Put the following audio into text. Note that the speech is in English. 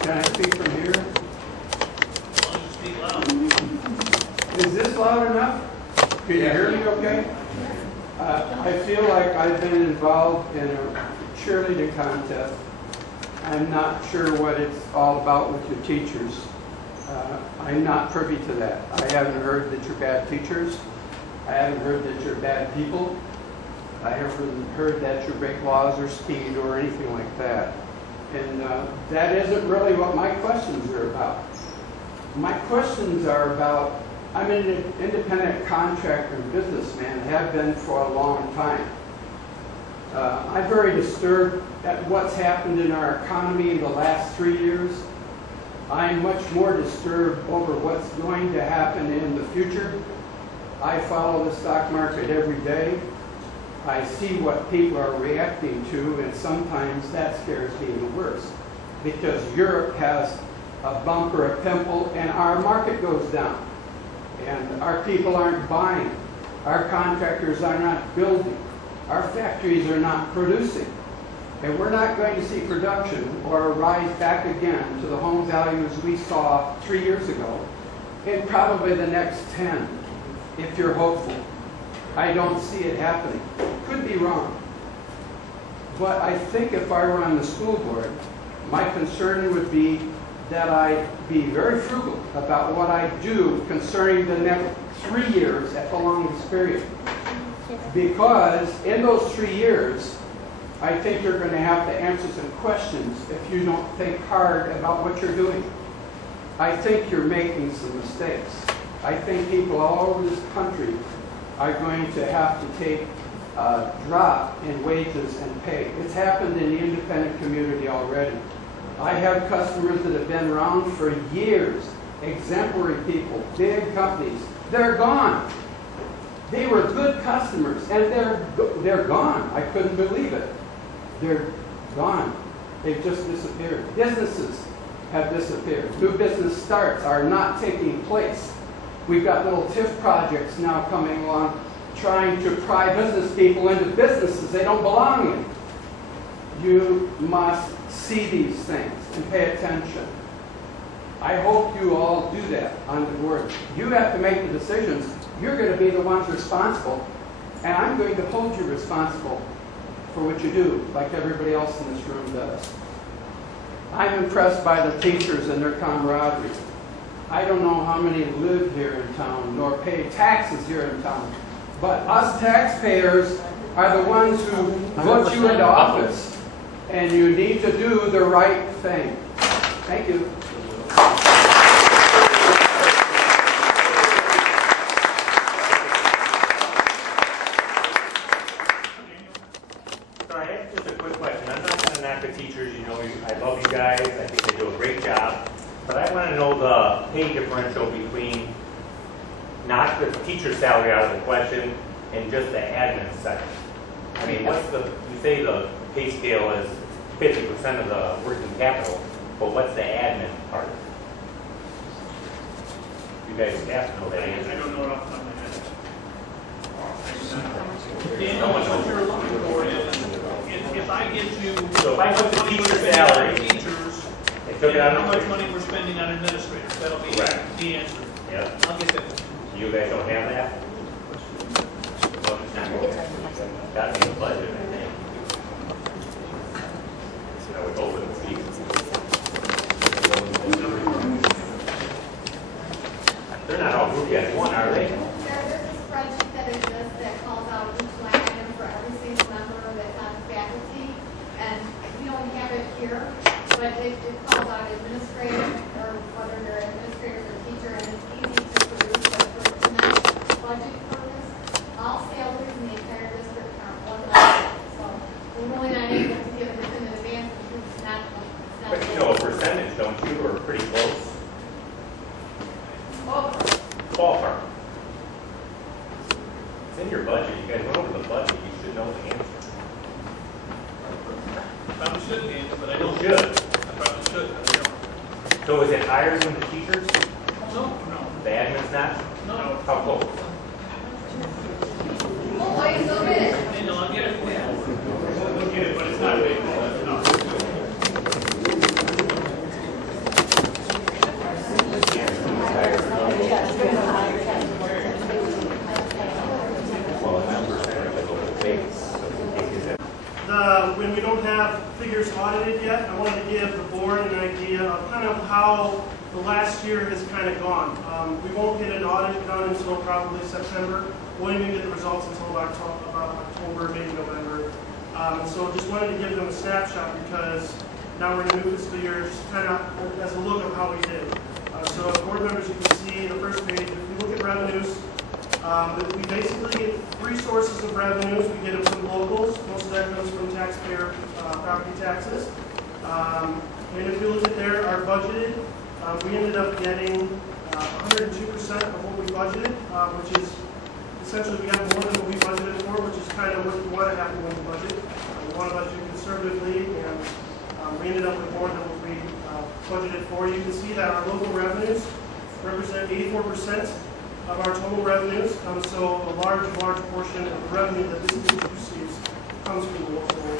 Can I speak from here? As long as you speak loud. Is this loud enough? Can you hear me okay? I feel like I've been involved in a cheerleading contest. I'm not sure what it's all about with your teachers. I'm not privy to that. I haven't heard that you're bad teachers. I haven't heard that you're bad people. I haven't heard that you break laws or speed or anything like that. And that isn't really what my questions are about. My questions are about, I'm an independent contractor and businessman, have been for a long time. I'm very disturbed at what's happened in our economy in the last 3 years. I'm much more disturbed over what's going to happen in the future. I follow the stock market every day. I see what people are reacting to, and sometimes that scares me the worst. Because Europe has a bump or a pimple, and our market goes down. And our people aren't buying. Our contractors are not building. Our factories are not producing. And we're not going to see production or rise back again to the home values we saw 3 years ago in probably the next 10, if you're hopeful. I don't see it happening. Could be wrong. But I think if I were on the school board, my concern would be that I be very frugal about what I do concerning the next 3 years at the longest period. Because in those 3 years, I think you're going to have to answer some questions if you don't think hard about what you're doing. I think you're making some mistakes. I think people all over this country are going to have to take a drop in wages and pay. It's happened in the independent community already. I have customers that have been around for years, exemplary people, big companies. They're gone. They were good customers, and they're gone. I couldn't believe it. They're gone. They've just disappeared. Businesses have disappeared. New business starts are not taking place. We've got little TIF projects now coming along trying to pry business people into businesses they don't belong in. You must see these things and pay attention. I hope you all do that on the board. You have to make the decisions. You're going to be the ones responsible, and I'm going to hold you responsible for what you do, like everybody else in this room does. I'm impressed by the teachers and their camaraderie. I don't know how many live here in town, nor pay taxes here in town, but us taxpayers are the ones who vote you into office, and you need to do the right thing. Thank you. I love you guys. I think they do a great job. But I want to know the pay differential between not the teacher salary out of the question and just the admin side. I mean, you say the pay scale is 50% of the working capital, but what's the admin part? You guys have to know that answer. I don't know it off the top of my head. Daniel, what you're looking for is if I get you, so if I put the teacher salary, teachers, took it out how much money we're spending on administrators, that'll be correct. The answer. Yep. I'll get that. You guys don't have that? Well, it's not going to got in the budget, I think. I would hope it would be. They're not all grouped as one, are they? There's a spreadsheet that exists that calls out each line item for every single member that's on faculty, and we don't have it here, but it calls out administrator, or whether they're administrators or teacher, and it's easy to produce, but for tonight's budget purpose, all salaries in the entire district are organized, so we're really not able to give a definitive answer because it's not. But you know a percentage, don't you, or pretty close? Ballpark. It's in your budget. You guys went over the budget. You should know the answer. Probably should be, but I don't. You should. I probably should. I don't. So is it higher than the teachers? No. The admin's not? No. How close? Oh, why you so good? Daniel, I'll get it for you. We'll get it, but it's not big. No. have figures audited yet. I wanted to give the board an idea of kind of how the last year has kind of gone. We won't get an audit done until probably September. We won't even get the results until about October, maybe November. So just wanted to give them a snapshot because now we're in a new fiscal year, just kind of as a look of how we did. So as board members, you can see the first page, if we look at revenues, we basically get three sources of revenues. We get them from locals. Most of that comes from taxpayer property taxes. And if you look at there, our budgeted, we ended up getting 102% of what we budgeted, which is essentially we got more than what we budgeted for, which is kind of what you want to happen when you budget. We want to budget conservatively, and we ended up with more than what we budgeted for. You can see that our local revenues represent 84% of our total revenues. So a large portion of the revenue that this institute receives comes from the local